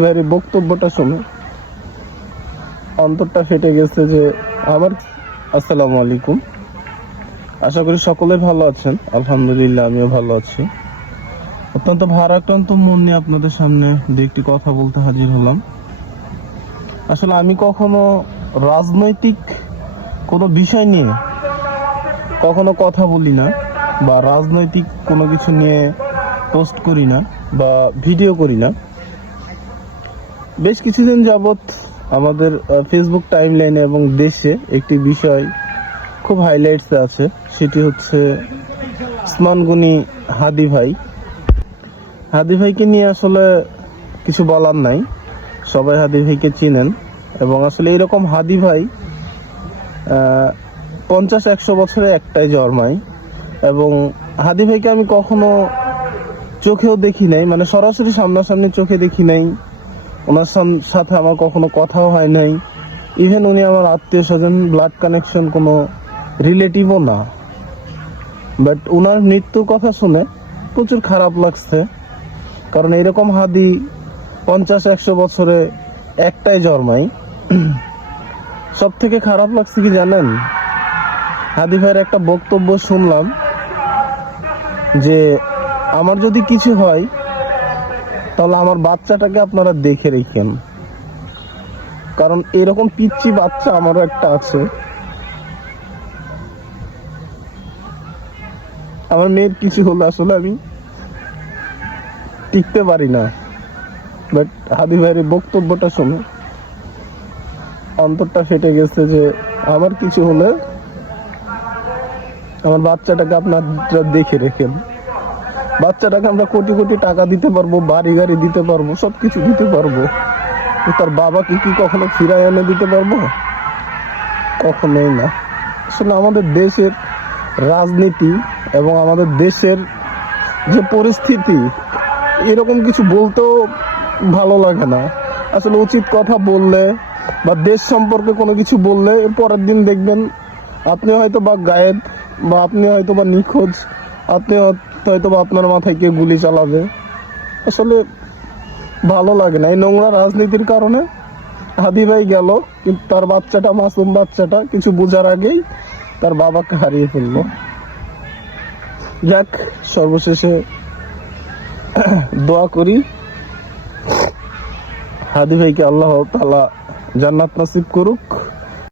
ভাইয়ের বক্তব্যটা শুনে অন্তরটা ফেটে গেছে যে আমার। আসসালামু আলাইকুম, আশা করি সকলে ভালো আছেন। আলহামদুলিল্লাহ, আমিও ভালো আছি। অত্যন্ত ভারাক্রান্ত মন নিয়ে আপনাদের সামনে দু একটি কথা বলতে হাজির হলাম। আসলে আমি কখনো রাজনৈতিক কোনো বিষয় নিয়ে কখনো কথা বলি না, বা রাজনৈতিক কোনো কিছু নিয়ে পোস্ট করি না বা ভিডিও করি না। বেশ কিছুদিন যাবৎ আমাদের ফেসবুক টাইমলাইনে এবং দেশে একটি বিষয় খুব হাইলাইটসে আছে, সেটি হচ্ছে ওসমান গনি হাদি ভাই। হাদি ভাইকে নিয়ে আসলে কিছু বলার নাই, সবাই হাদি ভাইকে চিনেন। এবং আসলে এরকম হাদি ভাই 50-100 বছরে একটাই জন্মায়। এবং হাদি ভাইকে আমি কখনো চোখেও দেখি নাই, মানে সরাসরি সামনাসামনি চোখে দেখি নাই। ওনার সাথে আমার কখনো কথাও হয় নাই। ইভেন উনি আমার আত্মীয় স্বজন, ব্লাড কানেকশন কোনো রিলেটিভও না। বাট ওনার মৃত্যুর কথা শুনে প্রচুর খারাপ লাগছে, কারণ এরকম হাদি 50-100 বছরে একটাই জন্মায়। সব থেকে খারাপ লাগছে কি জানেন, হাদি ভাইয়ের একটা বক্তব্য শুনলাম যে আমার যদি কিছু হয় তাহলে আমার বাচ্চাটাকে আপনারা দেখে রেখেন, কারণ এরকম পিচ্চি বাচ্চা আমারও একটা আছে। আমার মেয়ের কিছু হলে আসলে আমি টিকতে পারি না। বাট হাদি ভাইয়ের বক্তব্যটা শুনে অন্তরটা ফেটে গেছে যে আমার কিছু হলে আমার বাচ্চাটাকে আপনারা দেখে রেখেন। বাচ্চাটাকে আমরা কোটি কোটি টাকা দিতে পারবো, বাড়ি গাড়ি দিতে পারবো, সবকিছু দিতে পারবো, তার বাবাকে কি কখনো ফিরায় এনে দিতে পারবো? কখনোই না। আসলে আমাদের দেশের রাজনীতি এবং আমাদের দেশের যে পরিস্থিতি, এরকম কিছু বলতেও ভালো লাগে না। আসলে উচিত কথা বললে বা দেশ সম্পর্কে কোনো কিছু বললে পরের দিন দেখবেন আপনি হয়তো বা গায়েব, বা আপনি হয়তো বা নিখোঁজ, আপনি হয়তো বা আপনার মাথায় কেউ গুলি চালাবে। আসলে ভালো লাগে না। এই নোংরা রাজনীতির কারণে হাদি ভাই গেল, কিন্তু তার বাচ্চাটা, মাসুম বাচ্চাটা, কিছু বোঝার আগেই তার বাবাকে হারিয়ে ফেললো। যাক, সর্বশেষে দোয়া করি হাদি ভাইকে আল্লাহ তাআলা জান্নাত নসিব করুক।